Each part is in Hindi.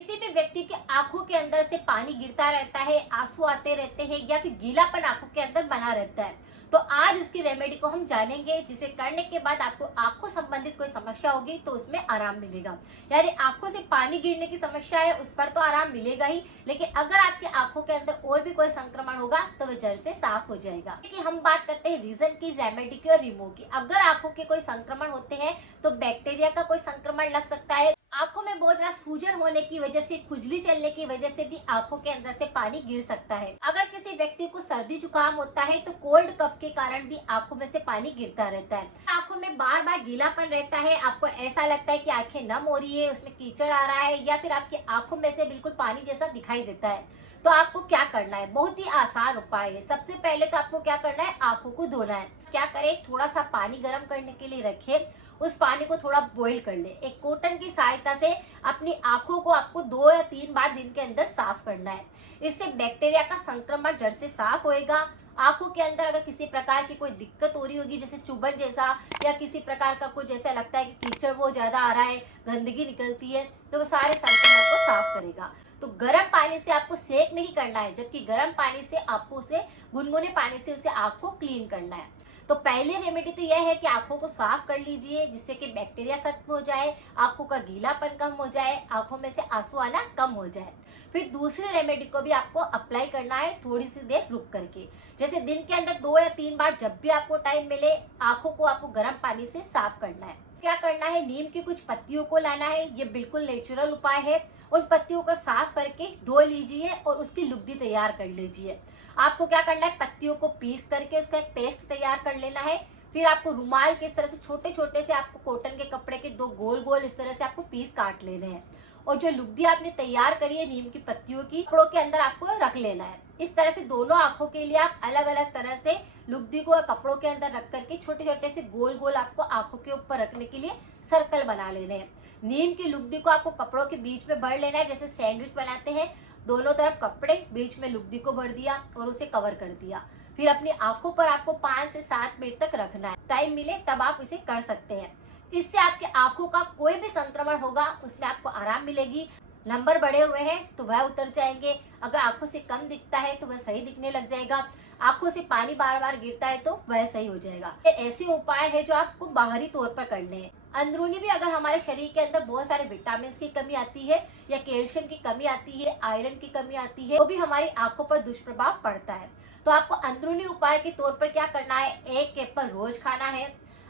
किसी भी व्यक्ति के आंखों के अंदर से पानी गिरता रहता है, आंसू आते रहते हैं या फिर गीलापन आंखों के अंदर बना रहता है, तो आज उसकी रेमेडी को हम जानेंगे, जिसे करने के बाद आपको आंखों संबंधित कोई समस्या होगी तो उसमें आराम मिलेगा। यानी आंखों से पानी गिरने की समस्या है, उस पर तो आराम मिलेगा ही, लेकिन अगर आपकी आंखों के अंदर और भी कोई संक्रमण होगा तो वह जड़ से साफ हो जाएगा। कि हम बात करते हैं रीजन की, रेमेडी की और रिमूव की। अगर आंखों के कोई संक्रमण होते हैं तो बैक्टीरिया का कोई संक्रमण लग सकता है। आंखों में बहुत ज्यादा सूजन होने की वजह से, खुजली चलने की वजह से भी आंखों के अंदर से पानी गिर सकता है। अगर किसी व्यक्ति को सर्दी जुकाम होता है तो कोल्ड कफ के कारण भी आंखों में से पानी गिरता रहता है। आंखों में बार बार गीलापन रहता है, आपको ऐसा लगता है कि आंखें नम हो रही है, उसमें कीचड़ आ रहा है या फिर आपकी आंखों में से बिल्कुल पानी जैसा दिखाई देता है, तो आपको क्या करना है? बहुत ही आसान उपाय है। सबसे पहले तो आपको क्या करना है, आंखों को धोना है। क्या करें, थोड़ा सा पानी गर्म करने के लिए रखिए, उस पानी को थोड़ा बॉईल कर ले। एक कॉटन की सहायता से अपनी आंखों को आपको 2 या 3 बार दिन के अंदर साफ करना है। इससे बैक्टीरिया का संक्रमण जड़ से साफ होएगा। आंखों के अंदर अगर किसी प्रकार की कोई दिक्कत हो रही होगी, जैसे चुभन जैसा या किसी प्रकार का कुछ जैसा लगता है कि कीचड़ वो ज्यादा आ रहा है, गंदगी निकलती है, तो वो सारे संक्रमण को साफ करेगा। तो गर्म पानी से आपको सेक नहीं करना है, जबकि गर्म पानी से आपको उसे गुनगुने पानी से उसे आंख को क्लीन करना है। तो पहले रेमेडी तो यह है कि आंखों को साफ कर लीजिए, जिससे कि बैक्टीरिया खत्म हो जाए, आंखों का गीलापन कम हो जाए, आंखों में से आंसू आना कम हो जाए। फिर दूसरी रेमेडी को भी आपको अप्लाई करना है थोड़ी सी देर रुक करके। जैसे दिन के अंदर 2 या 3 बार जब भी आपको टाइम मिले, आंखों को आपको गर्म पानी से साफ करना है। क्या करना है, नीम की कुछ पत्तियों को लाना है, ये बिल्कुल नेचुरल उपाय है। उन पत्तियों को साफ करके धो लीजिए और उसकी लुगदी तैयार कर लीजिए। आपको क्या करना है, पत्तियों को पीस करके उसका एक पेस्ट तैयार कर लेना है। फिर आपको रुमाल के इस तरह से छोटे छोटे से, आपको कॉटन के कपड़े के 2 गोल गोल इस तरह से आपको पीस काट लेने हैं। और जो लुगदी आपने तैयार करी है नीम की पत्तियों की, कपड़ों के अंदर आपको रख लेना है। इस तरह से दोनों आंखों के लिए आप अलग अलग तरह से लुगदी को कपड़ों के अंदर रख करके छोटे छोटे से गोल गोल आपको आंखों के ऊपर रखने के लिए सर्कल बना लेने हैं। नीम की लुगदी को आपको कपड़ों के बीच में भर लेना है, जैसे सैंडविच बनाते हैं। दोनों तरफ कपड़े, बीच में लुगदी को भर दिया और उसे कवर कर दिया। फिर अपनी आंखों पर आपको 5 से 7 मिनट तक रखना है। टाइम मिले तब आप इसे कर सकते हैं। इससे आपके आंखों का कोई भी संक्रमण होगा उसमें आपको आराम मिलेगी। नंबर बढ़े हुए हैं तो वह उतर जाएंगे, अगर आंखों से कम दिखता है तो वह सही दिखने लग जाएगा, आंखों से पानी बार बार गिरता है तो वह सही हो जाएगा। ये ऐसे उपाय है जो आपको बाहरी तौर पर करने हैं। अंदरूनी भी अगर हमारे शरीर के अंदर बहुत सारे विटामिन की कमी आती है या कैल्शियम की कमी आती है, आयरन की कमी आती है, तो भी हमारी आंखों पर दुष्प्रभाव पड़ता है। तो आपको अंदरूनी उपाय के तौर पर क्या करना है, एक एप्पल रोज खाना है,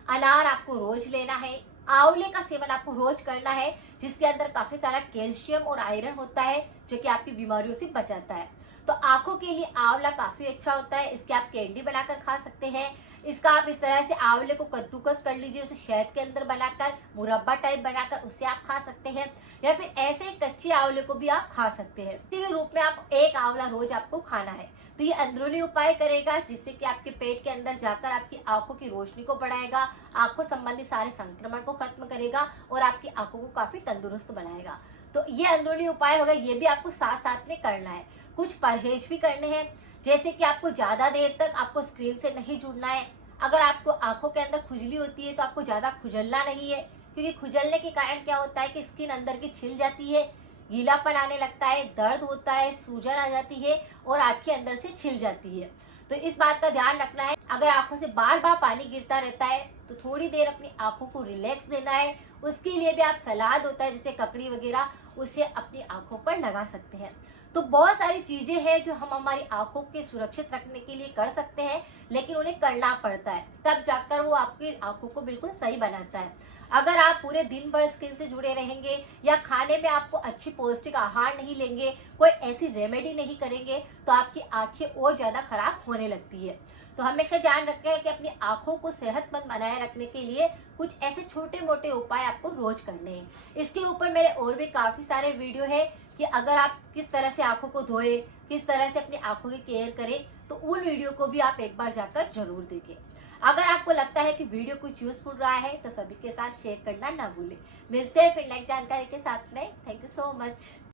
अनार आपको रोज लेना है, आंवले का सेवन आपको रोज करना है, जिसके अंदर काफी सारा कैल्शियम और आयरन होता है, जो कि आपकी बीमारियों से बचाता है। तो आंखों के लिए आंवला काफी अच्छा होता है, इसके आप कैंडी बनाकर खा सकते हैं। इसका आप इस तरह से आंवले को कद्दूकस कर लीजिए, उसे शहद के अंदर बनाकर मुरब्बा टाइप बनाकर उसे आप खा सकते हैं, या फिर ऐसे ही कच्चे आंवले को भी आप खा सकते हैं। किसी भी रूप में आप एक आंवला रोज आपको खाना है। तो ये अंदरूनी उपाय करेगा, जिससे कि आपके पेट के अंदर जाकर आपकी आंखों की रोशनी को बढ़ाएगा, आंखों संबंधी सारे संक्रमण को खत्म करेगा और आपकी आंखों को काफी तंदुरुस्त बनाएगा। तो ये अंदरूनी उपाय होगा, ये भी आपको साथ साथ में करना है। कुछ परहेज भी करने हैं, जैसे कि आपको ज्यादा देर तक आपको स्क्रीन से नहीं जुड़ना है। अगर आपको आंखों के अंदर खुजली होती है तो आपको ज्यादा खुजलना नहीं है, क्योंकि खुजलने के कारण क्या होता है कि स्किन अंदर की छिल जाती है, गीलापन आने लगता है, दर्द होता है, सूजन आ जाती है और आंखें अंदर से छिल जाती है। तो इस बात का ध्यान रखना है। अगर आंखों से बार बार पानी गिरता रहता है तो थोड़ी देर अपनी आंखों को रिलैक्स देना है। उसके लिए भी आप सलाद होता है जैसे ककड़ी वगैरह, उसे अपनी आंखों पर लगा सकते हैं। तो बहुत सारी चीजें हैं जो हम हमारी आंखों के सुरक्षित रखने के लिए कर सकते हैं, लेकिन उन्हें करना पड़ता है, तब जाकर वो आपकी आंखों को बिल्कुल सही बनाता है। अगर आप पूरे दिन भर स्किन से जुड़े रहेंगे या खाने में आपको अच्छी पौष्टिक आहार नहीं लेंगे, कोई ऐसी रेमेडी नहीं करेंगे, तो आपकी आंखें और ज्यादा खराब होने लगती है। तो हमेशा ध्यान रखें कि अपनी आंखों को सेहतमंद बनाए रखने के लिए कुछ ऐसे छोटे मोटे उपाय आपको रोज करने हैं। इसके ऊपर मेरे और भी काफी सारे वीडियो है कि अगर आप किस तरह से आंखों को धोए, किस तरह से अपनी आंखों की केयर करें, तो उन वीडियो को भी आप एक बार जाकर जरूर देखें। अगर आपको लगता है कि वीडियो कुछ यूजफुल रहा है तो सभी के साथ शेयर करना ना भूलें। मिलते हैं फिर नेक्स्ट जानकारी के साथ में। Thank you so much.